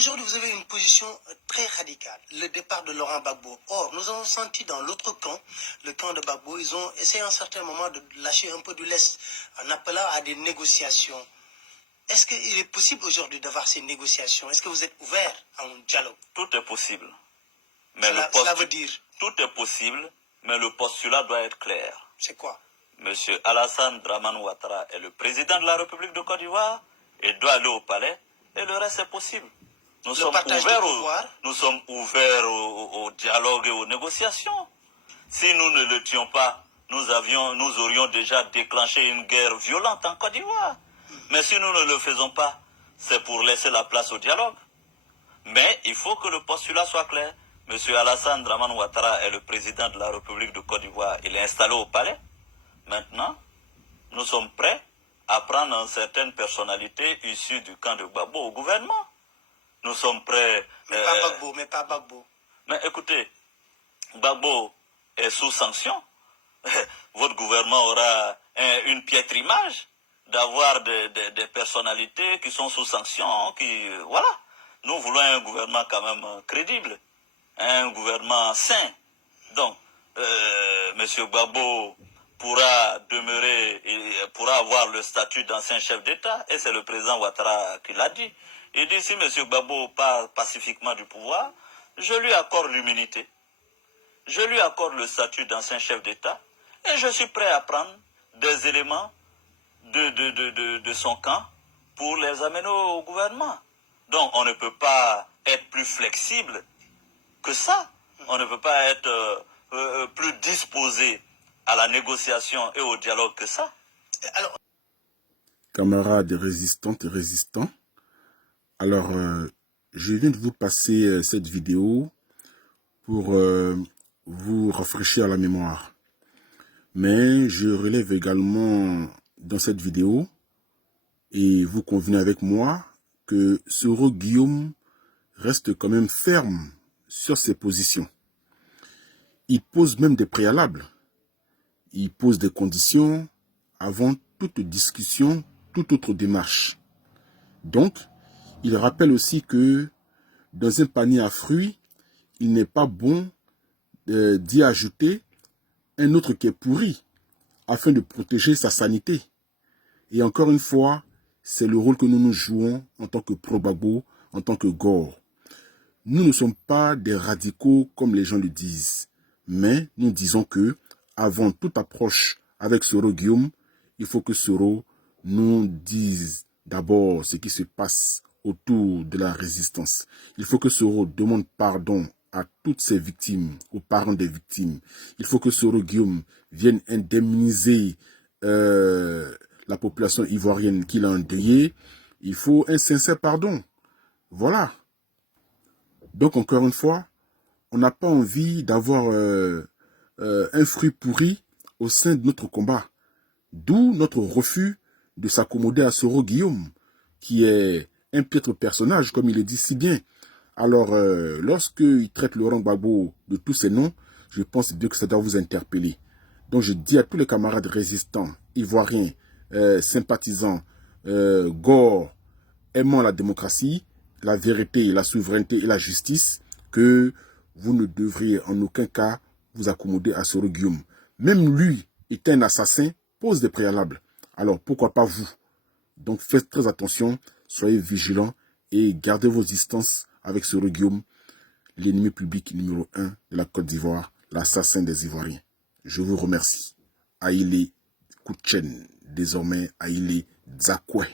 Aujourd'hui, vous avez une position très radicale, le départ de Laurent Gbagbo. Or, nous avons senti dans l'autre camp, le camp de Gbagbo, ils ont essayé à un certain moment de lâcher un peu de lest en appelant à des négociations. Est-ce qu'il est possible aujourd'hui d'avoir ces négociations? Est-ce que vous êtes ouvert à un dialogue? Tout est possible. Mais cela veut dire? Tout est possible, mais le postulat doit être clair. C'est quoi? Monsieur Alassane Dramane Ouattara est le président de la République de Côte d'Ivoire et doit aller au palais, et le reste est possible. Nous sommes ouverts au dialogue et aux négociations. Si nous ne l'étions pas, nous aurions déjà déclenché une guerre violente en Côte d'Ivoire. Mais si nous ne le faisons pas, c'est pour laisser la place au dialogue. Mais il faut que le postulat soit clair. Monsieur Alassane Dramane Ouattara est le président de la République de Côte d'Ivoire. Il est installé au palais. Maintenant, nous sommes prêts à prendre certaines personnalités issues du camp de Gbagbo au gouvernement. Nous sommes prêts... Mais pas Gbagbo. Mais écoutez, Gbagbo est sous sanction. Votre gouvernement aura une piètre image d'avoir des personnalités qui sont sous sanction. Voilà. Nous voulons un gouvernement quand même crédible. Un gouvernement sain. Donc, M. Gbagbo pourra demeurer, pourra avoir le statut d'ancien chef d'État, et c'est le président Ouattara qui l'a dit. Il dit, si M. Gbagbo part pacifiquement du pouvoir, je lui accorde l'immunité, je lui accorde le statut d'ancien chef d'État, et je suis prêt à prendre des éléments de son camp pour les amener au gouvernement. Donc on ne peut pas être plus flexible que ça, on ne peut pas être plus disposé à la négociation et au dialogue que ça. Alors... Camarades résistantes et résistants, alors je viens de vous passer cette vidéo pour vous rafraîchir la mémoire. Mais je relève également dans cette vidéo, et vous convenez avec moi, que Soro Guillaume reste quand même ferme sur ses positions. Il pose même des préalables. Il pose des conditions avant toute discussion, toute autre démarche. Donc, il rappelle aussi que dans un panier à fruits, il n'est pas bon d'y ajouter un autre qui est pourri, afin de protéger sa sanité. Et encore une fois, c'est le rôle que nous nous jouons en tant que pro-Gbagbo, en tant que Gore. Nous ne sommes pas des radicaux comme les gens le disent, mais nous disons que, avant toute approche avec Soro Guillaume, il faut que Soro nous dise d'abord ce qui se passe autour de la résistance. Il faut que Soro demande pardon à toutes ses victimes, aux parents des victimes. Il faut que Soro Guillaume vienne indemniser la population ivoirienne qu'il a endeuillée. Il faut un sincère pardon. Voilà. Donc encore une fois, on n'a pas envie d'avoir un fruit pourri au sein de notre combat. D'où notre refus de s'accommoder à Soro Guillaume, qui est un piètre personnage, comme il le dit si bien. Alors, lorsqu'il traite Laurent Gbagbo de tous ses noms, je pense bien que ça doit vous interpeller. Donc, je dis à tous les camarades résistants, ivoiriens, sympathisants, Gore, aimant la démocratie, la vérité, la souveraineté et la justice, que vous ne devriez en aucun cas vous accommoder à Soro Guillaume. Même lui, étant un assassin, pose des préalables. Alors, pourquoi pas vous? Donc, faites très attention, soyez vigilants et gardez vos distances avec Soro Guillaume, l'ennemi public numéro 1 de la Côte d'Ivoire, l'assassin des Ivoiriens. Je vous remercie. Haïlé Kouchen, désormais Haïlé Dzakwe.